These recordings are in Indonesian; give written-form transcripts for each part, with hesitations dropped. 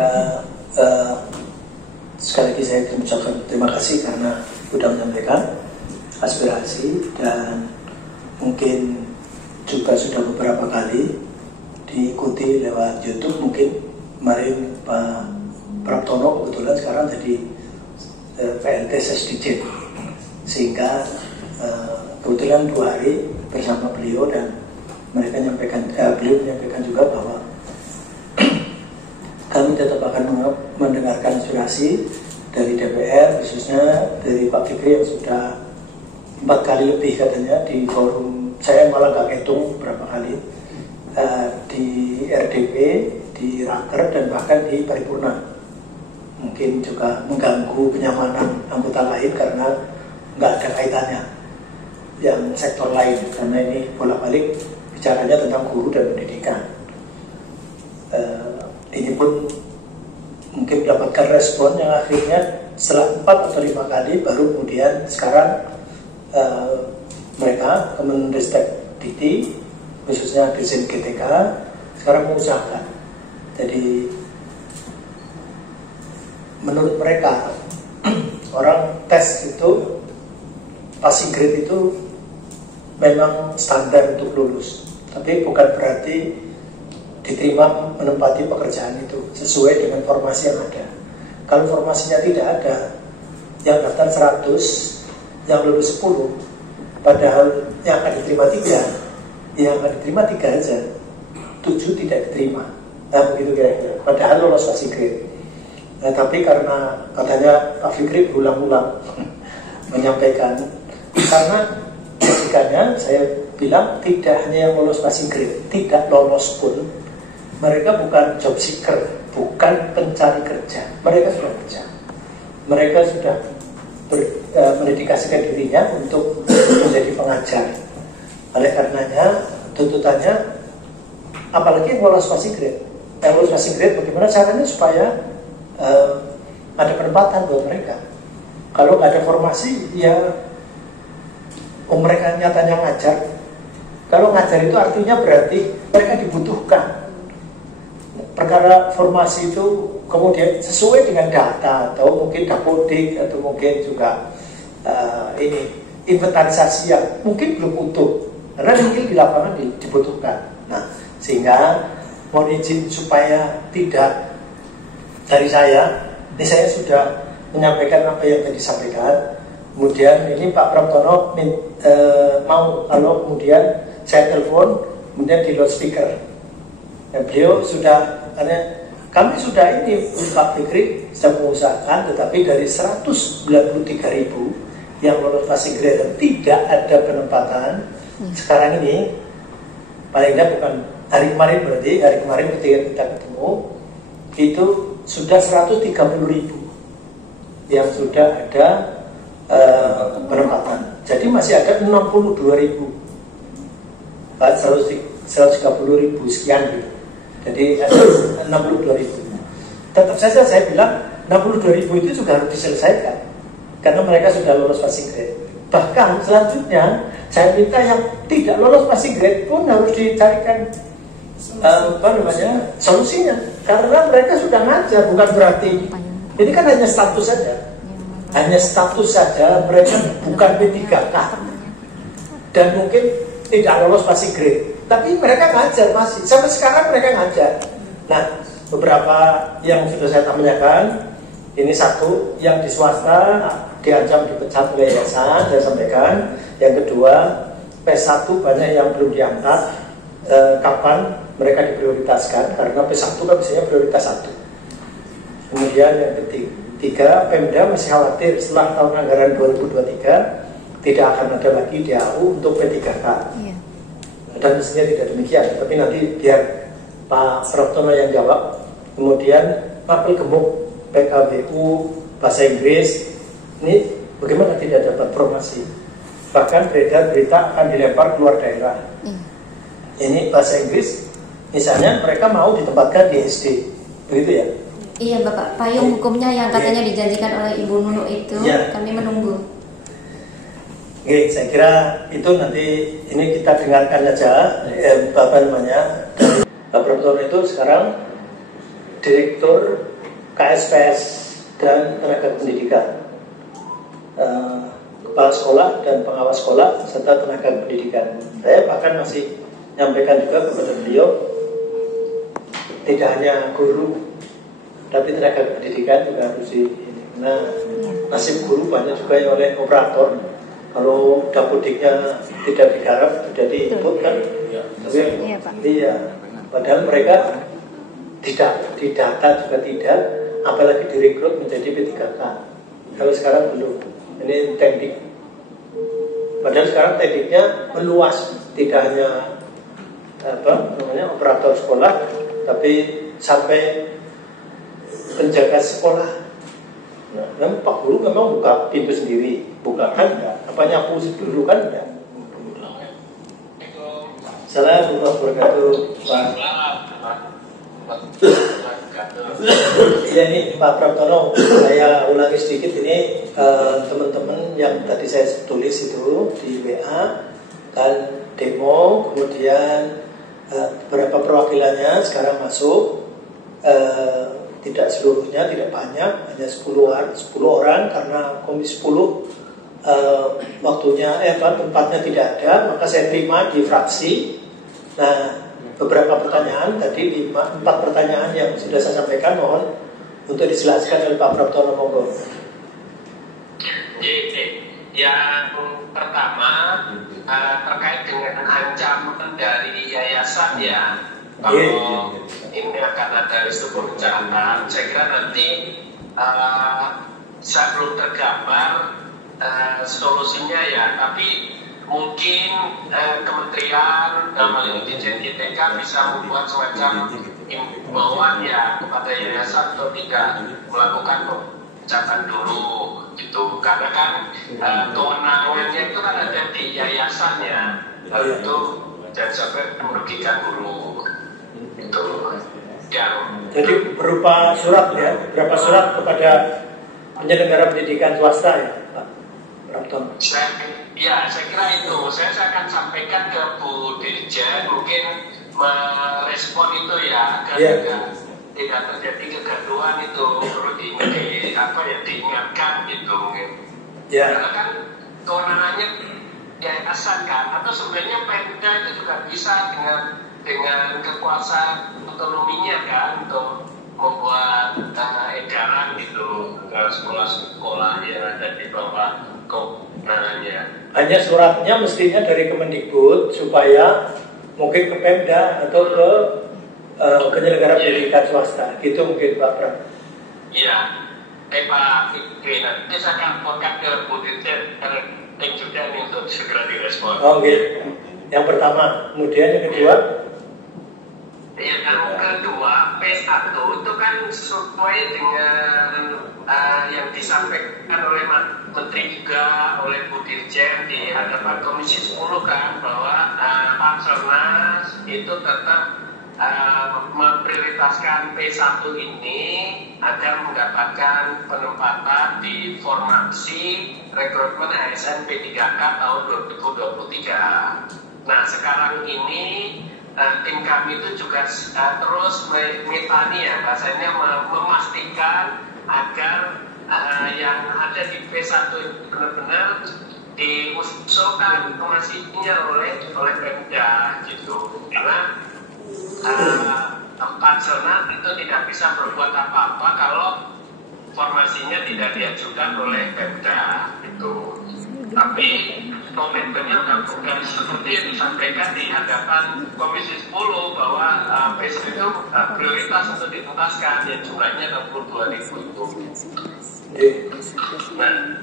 kira sekali lagi saya mengucapkan terima kasih karena sudah menyampaikan aspirasi, dan mungkin juga sudah beberapa kali diikuti lewat YouTube. Mungkin kemarin Pak Praptono kebetulan sekarang jadi PLT Sesdikjen, sehingga kebetulan 2 hari bersama beliau, dan mereka beliau menyampaikan juga bahwa kami tetap akan mendengarkan aspirasi dari DPR, khususnya dari Pak Fikri yang sudah 4 kali lebih katanya di forum, saya malah gak hitung berapa kali, di RDP, di Raker, dan bahkan di Paripurna. Mungkin juga mengganggu kenyamanan anggota lain karena nggak ada kaitannya yang sektor lain, karena ini bolak-balik bicaranya tentang guru dan pendidikan. Ini pun mungkin mendapatkan respon yang akhirnya setelah 4 atau 5 kali baru kemudian sekarang mereka Kemenristek Dikti, khususnya Dirjen GTK, sekarang mengusahakan. Jadi menurut mereka orang tes itu passing grade itu memang standar untuk lulus, tapi bukan berarti diterima menempati pekerjaan itu sesuai dengan formasi yang ada. Kalau formasinya tidak ada, yang daftar 100, yang lulus 10, padahal yang akan diterima 3, yang akan diterima 3 aja, 7 tidak diterima. Nah begitu kira-kira, padahal lolos passing grade. Nah, tapi karena katanya Pak Fikri berulang-ulang menyampaikan, karena logikanya saya bilang tidak hanya yang lolos passing grade, tidak lolos pun mereka bukan job seeker, bukan pencari kerja. Mereka sudah kerja, mereka sudah mendedikasikan dirinya untuk menjadi pengajar. Oleh karenanya tuntutannya, apalagi yang lolos passing grade. Yang lolos passing grade bagaimana caranya supaya ada penempatan buat mereka. Kalau nggak ada formasi, ya mereka nyatanya ngajar. Kalau ngajar itu artinya berarti mereka dibutuhkan. Perkara formasi itu kemudian sesuai dengan data, atau mungkin dapodik, atau mungkin juga ini inventarisasi yang mungkin belum utuh, karena mungkin di lapangan dibutuhkan. Nah, sehingga mohon izin supaya tidak dari saya, ini saya sudah menyampaikan apa yang tadi disampaikan. Kemudian ini Pak Praptono mau kalau kemudian saya telepon, kemudian di loudspeaker. Dan beliau sudah, karena kami sudah ini Pak Fikri sedang mengusahakan, tetapi dari 193.000 yang lolos passing grade dan tidak ada penempatan, sekarang ini paling tidak bukan hari kemarin, berarti hari kemarin ketika kita ketemu itu sudah 130.000 yang sudah ada penempatan. Jadi masih ada 62.000, 130.000 sekian gitu. Jadi ada 62.000. Tetap saja saya bilang 62.000 itu juga harus diselesaikan, karena mereka sudah lolos passing grade. Bahkan selanjutnya saya minta yang tidak lolos passing grade pun harus dicarikan solusinya, karena mereka sudah ngajar, bukan berarti ini kan hanya status saja, mereka bukan P3K dan mungkin tidak lolos passing grade, tapi mereka ngajar masih sampai sekarang mereka ngajar. Nah, beberapa yang sudah saya tanyakan, ini satu yang di swasta diancam dipecat oleh yayasan, saya sampaikan. Yang kedua, P1 banyak yang belum diangkat, kapan mereka diprioritaskan, karena P1 kan biasanya prioritas 1. Kemudian yang ketiga, Pemda masih khawatir setelah tahun anggaran 2023 tidak akan ada lagi DAU untuk P3K. Iya. Dan mestinya tidak demikian, tapi nanti biar Pak Praptono yang jawab. Kemudian mapel gemuk PKBU bahasa Inggris ini bagaimana tidak dapat promosi, bahkan beredar berita akan dilempar keluar daerah. Ini bahasa Inggris misalnya mereka mau ditempatkan di SD, begitu ya? Iya Bapak, payung hukumnya yang katanya dijanjikan oleh Ibu Nunu itu ya. Kami menunggu. Oke, saya kira itu nanti ini kita dengarkan saja Bapak namanya. Pak Praptono itu sekarang Direktur KSPS dan tenaga pendidikan, kepala sekolah dan pengawas sekolah serta tenaga pendidikan. Saya bahkan masih menyampaikan juga kepada beliau, tidak hanya guru tapi tenaga pendidikan juga harus di ini. Nah, nasib guru banyak juga yang oleh operator. Kalau dapodiknya tidak digarap, tidak diinput kan? Tapi iya, padahal mereka tidak didata juga tidak, apalagi direkrut menjadi P3K. Kalau sekarang belum. Ini teknik. Padahal sekarang tekniknya meluas, tidak hanya operator sekolah, tapi sampai penjaga sekolah. Nah, Pak Guru memang buka pintu sendiri, buka kan enggak? Apa nyapu dulu kan enggak? Assalamualaikum warahmatullahi wabarakatuh. Ya ini Pak Praptono, saya ulangi sedikit ini teman-teman yang tadi saya tulis itu di WA kan demo, kemudian beberapa perwakilannya sekarang masuk. Tidak seluruhnya, tidak banyak, hanya 10 orang karena komisi 10 waktunya tempatnya tidak ada, maka saya terima di fraksi. Nah, beberapa pertanyaan tadi 4 pertanyaan yang sudah saya sampaikan, mohon untuk dijelaskan oleh Pak Praptono, monggo. Yang pertama terkait dengan ancaman dari yayasan ya. Kalau ini akan ada isu pemecatan, saya kira nanti saya belum tergambar solusinya ya, tapi mungkin kementerian dalam hal ini Dirjen GTK bisa membuat semacam imbauan ya kepada yayasan untuk tidak melakukan pemecatan dulu gitu, karena kan kewenangannya itu kan ada di yayasannya, itu jangan sampai merugikan guru. Jadi berupa surat ya, berapa surat kepada penyelenggara pendidikan swasta ya, Pak Praptono? Saya kira itu. Saya akan sampaikan ke Bu Dirjen, mungkin merespon itu ya, agar tidak terjadi kegaduhan itu perlu diingatkan gitu mungkin. Karena kan kewenangannya yayasan kan, atau sebenarnya Pemda itu juga bisa dengan kekuasaan otonominya kan untuk membuat edaran gitu ke sekolah-sekolah yang ada di bawah kewenangannya. Hanya suratnya mestinya dari Kemendikbud supaya mungkin ke Pemda atau ke penyelenggara pendidikan swasta, gitu mungkin Pak Pram. Iya, Pak Fikri, nanti saya akan laporkan ke Bu Dirjen dan juga nih untuk segera direspon. Oke. Yang pertama, kemudian yang kedua. Yang kedua, P1 itu kan sesuai dengan yang disampaikan oleh Menteri juga, oleh Bu Dirjen di hadapan Komisi 10 kan, bahwa Pansarnas itu tetap memprioritaskan P1 ini agar mendapatkan penempatan di formasi rekrutmen ASN P3K tahun 2023. Nah, sekarang ini tim kami itu juga terus metani ya, bahasanya memastikan agar yang ada di P1 itu benar-benar diusulkan informasinya oleh Pemda gitu. Karena Pansarnas itu tidak bisa berbuat apa-apa kalau formasinya tidak diajukan oleh Pemda gitu. Tapi komitmennya bukan seperti yang disampaikan di hadapan Komisi 10 bahwa PSB itu prioritas untuk dituntaskan, yang jumlahnya 62.000 itu.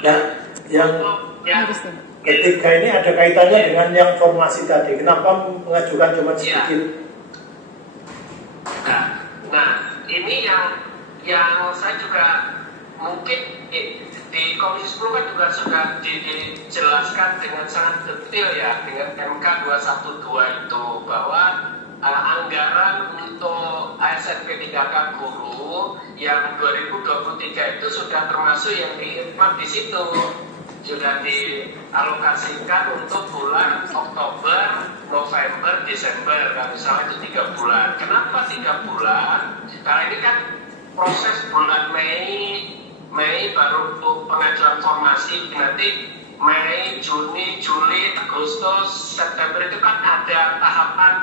Nah, yang ketiga ini ada kaitannya dengan yang formasi tadi. Kenapa mengajukan cuma sedikit? Nah, ini yang saya juga mungkin di Komisi 10 kan juga sudah dijelaskan dengan sangat detail ya, dengan MK 212 itu, bahwa anggaran untuk ASN P3K guru yang 2023 itu sudah termasuk yang diikmat di situ, sudah dialokasikan untuk bulan Oktober, November, Desember, misalnya itu 3 bulan. Kenapa 3 bulan? Karena ini kan proses bulan Mei baru pengajuan formasi, nanti Mei, Juni, Juli, Agustus, September itu kan ada tahapan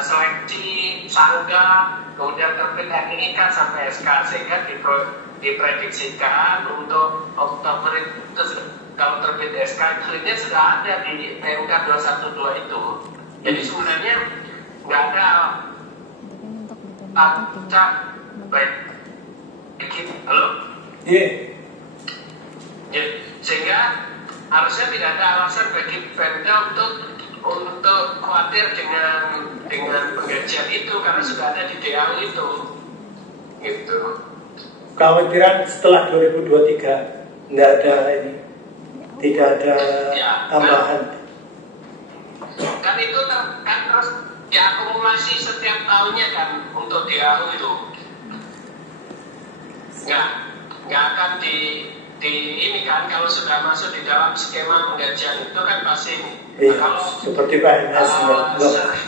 seleksi sangga, kemudian terbit NIK sampai SK, sehingga diprediksikan untuk Oktober itu kalau terbit SK itu ini sudah ada di PMK 212 itu. Jadi sebenarnya nggak ada baik. Halo? Iya. Ya, sehingga harusnya tidak ada alasan bagi Pemda untuk khawatir dengan penggajian itu karena sudah ada di DAU itu. Gitu. Kekhawatiran setelah 2023 nggak ada ini, tidak ada tambahan. Kan itu kan terus diakumulasi setiap tahunnya kan untuk DAU itu. Nggak akan ini kan kalau sudah masuk di dalam skema penggajian itu kan pasti kalau seperti PNS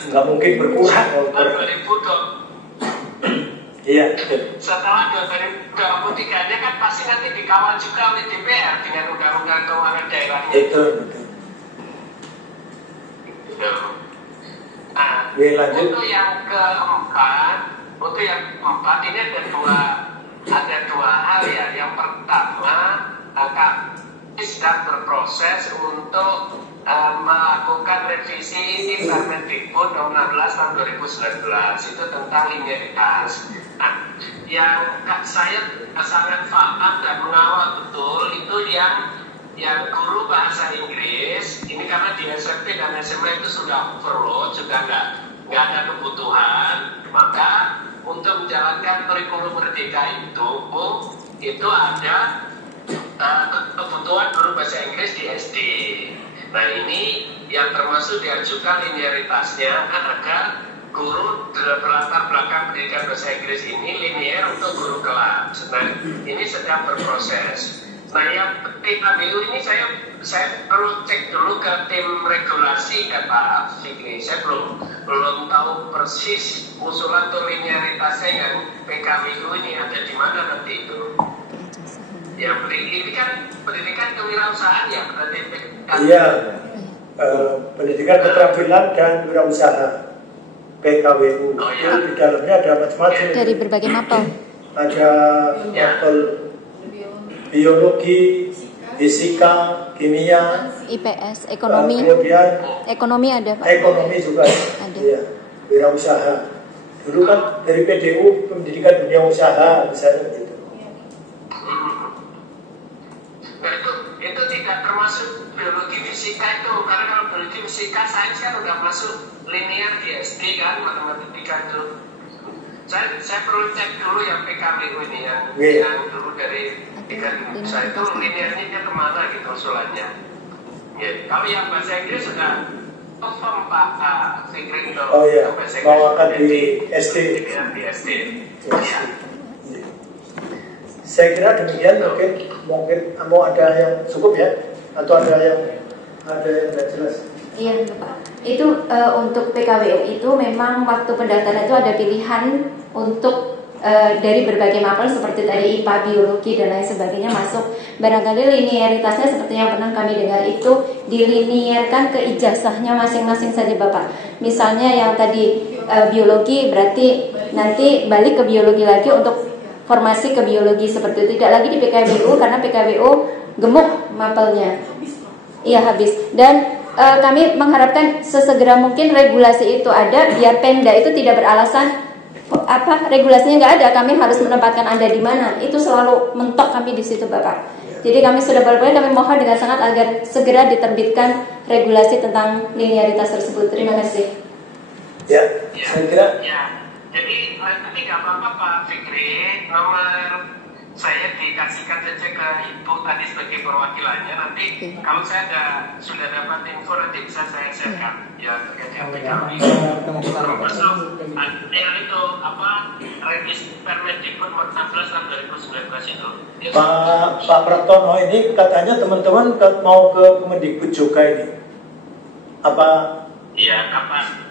nggak mungkin berkurang. 2020. Iya. Setelah 2023-nya kan pasti nanti dikawal juga oleh DPR dengan undang-undang keuangan daerahnya. Itu. Nah, untuk yang keempat ini ada dua hal ya. Yang pertama, kami sedang berproses untuk melakukan revisi Permendikbud nomor 16 tahun 2019 itu tentang linearitas. Nah, yang saya sangat paham dan mengawal betul itu yang guru bahasa Inggris ini karena di SMP dan SMA itu sudah overload, sudah nggak ada kebutuhan, maka untuk menjalankan kurikulum merdeka itu ada kebutuhan guru bahasa Inggris di SD. Nah ini yang termasuk diajukan linearitasnya agar guru berlatar belakang pendidikan bahasa Inggris ini linear untuk guru kelas. Nah ini sedang berproses. Nah yang PKBU ini saya perlu cek dulu ke tim regulasi ya Pak Fikri. Saya belum tahu persis usulan untuk linearitasnya yang PKBU ini ada di mana nanti itu. Ya ini kan pendidikan kewirausahaan ya berarti. Iya, pendidikan keterampilan dan wirausaha PKWU. Oh, iya. Di dalamnya ada macam-macam. Dari berbagai mapel. Ada mapel biologi, fisika, kimia, IPS, ekonomi. Kemudian Ekonomi ada Pak. ekonomi juga Ada. Iya, wirausaha. Dulu kan dari PDU pendidikan dunia usaha misalnya gitu. Nah itu tidak termasuk biologi fisika itu, karena kalau biologi fisika sains kan udah masuk linear di SD kan, matematika itu. Saya perlu cek dulu yang PKBU ini yang dulu dari saya itu linearnya kemana gitu usulannya. Ya, kalau yang bahasa Inggris sudah confirm Pak Fikri itu. Oh iya, mau akan di SD. Di SD. Ya. Saya kira demikian, mungkin mau ada yang cukup ya, atau ada yang tidak jelas. Iya Pak. Itu untuk PKWU itu memang waktu pendaftaran itu ada pilihan untuk dari berbagai mapel seperti tadi IPA, biologi dan lain sebagainya masuk. Barangkali linearitasnya seperti yang pernah kami dengar itu dilinearkan ke ijazahnya masing-masing saja Bapak. Misalnya yang tadi biologi berarti nanti balik ke biologi lagi untuk formasi ke biologi seperti itu. Tidak lagi di PKWU karena PKWU gemuk mapelnya. Iya habis. Dan kami mengharapkan sesegera mungkin regulasi itu ada biar Pemda itu tidak beralasan regulasinya nggak ada, kami harus menempatkan Anda di mana. Itu selalu mentok kami di situ Bapak. Jadi kami sudah berpoin, kami mohon dengan sangat agar segera diterbitkan regulasi tentang linearitas tersebut. Terima kasih. Ya, saya kira. Ya, jadi nanti nggak apa-apa Pak Fikri, nomor saya dikasihkan saja ke Ibu tadi sebagai perwakilannya. Nanti kalau saya sudah dapat info nanti bisa saya share-kan ya terkait PKW. Termasuk yang itu revisi Permendikbud 16 tahun 2019 itu. Pak Pratono ini katanya teman-teman mau ke Kemendikbud juga ini. Apa? Iya, kapan?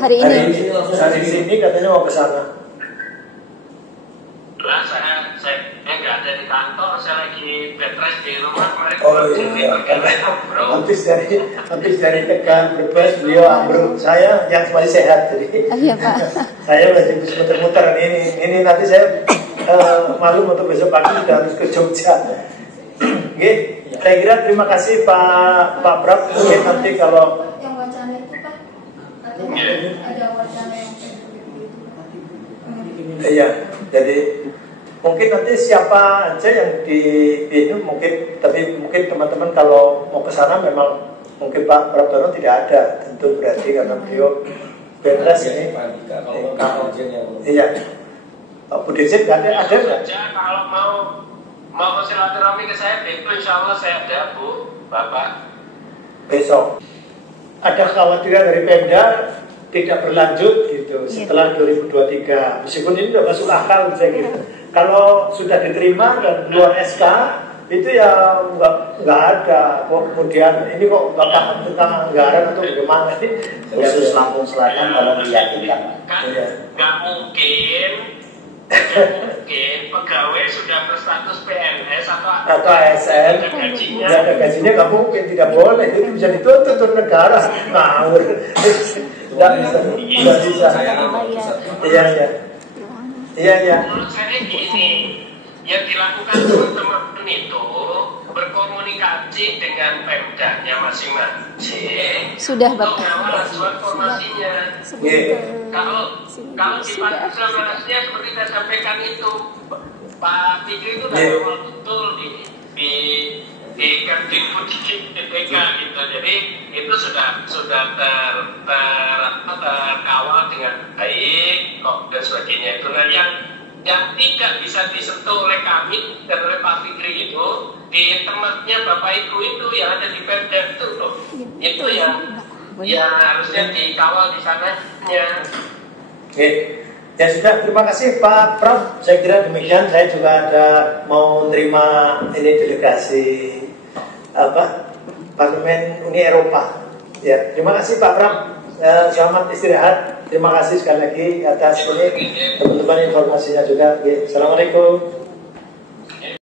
Hari ini. Hari ini katanya mau ke sana. Lah saya nggak ada di kantor, saya lagi bed rest di rumah kemarin. Oh iya, habis dari Tegal Brebes beliau ambruk, saya yang masih sehat jadi. Iya Pak. Saya masih bisa muter-muter ini nanti saya malu untuk besok pagi sudah harus ke Jogja. Oke, saya kira terima kasih Pak Prab. Mungkin nanti kalau yang wacana itu Pak, ada wacana yang iya, jadi mungkin nanti siapa aja yang di ini mungkin, tapi mungkin teman-teman kalau mau ke sana memang mungkin Pak Prabtono tidak ada, tentu berarti karena beliau beres ini. Iya, Pak Budirjen ada nggak? Kalau mau silaturahmi ke saya, itu insya Allah saya ada Bu, Bapak. Besok ada kekhawatiran dari Pemda tidak berlanjut gitu setelah 2023, meskipun ini sudah masuk akal saya kira. Kalau sudah diterima dan keluar SK itu ya nggak ada kok, kemudian ini kok nggak paham tentang anggaran atau bagaimana ini. Khusus Lampung Selatan kalau meyakinkan Kan nggak mungkin pegawai sudah berstatus PNS atau ASN gajinya. nggak ada gajinya, nggak mungkin, tidak boleh, itu bisa dituntut oleh negara, ngawur, nggak bisa. Iya. Menurut saya gini, yang dilakukan teman-teman itu berkomunikasi dengan Pemdanya masing-masing. Sudah untuk Bapak. mengawal ajuan formasinya. Kalau di partisipasinya seperti saya sampaikan itu, Pak Fikri itu sudah awal betul di Kemdikbud DPK gitu. Jadi itu sudah terkawal dengan baik kok dan sebagainya itu. Nah yang tidak bisa disentuh oleh kami dan oleh Pak Fikri itu di tempatnya Bapak Ibu itu yang ada di Pemda itu loh. Itu yang harusnya dikawal di sananya. Oke. Ya sudah, terima kasih Pak Prof. Saya kira demikian. Saya juga ada mau terima ini delegasi Parlemen Uni Eropa. Ya, terima kasih Pak Prof. Selamat istirahat. Terima kasih sekali lagi atas ini teman-teman informasinya juga. Assalamualaikum.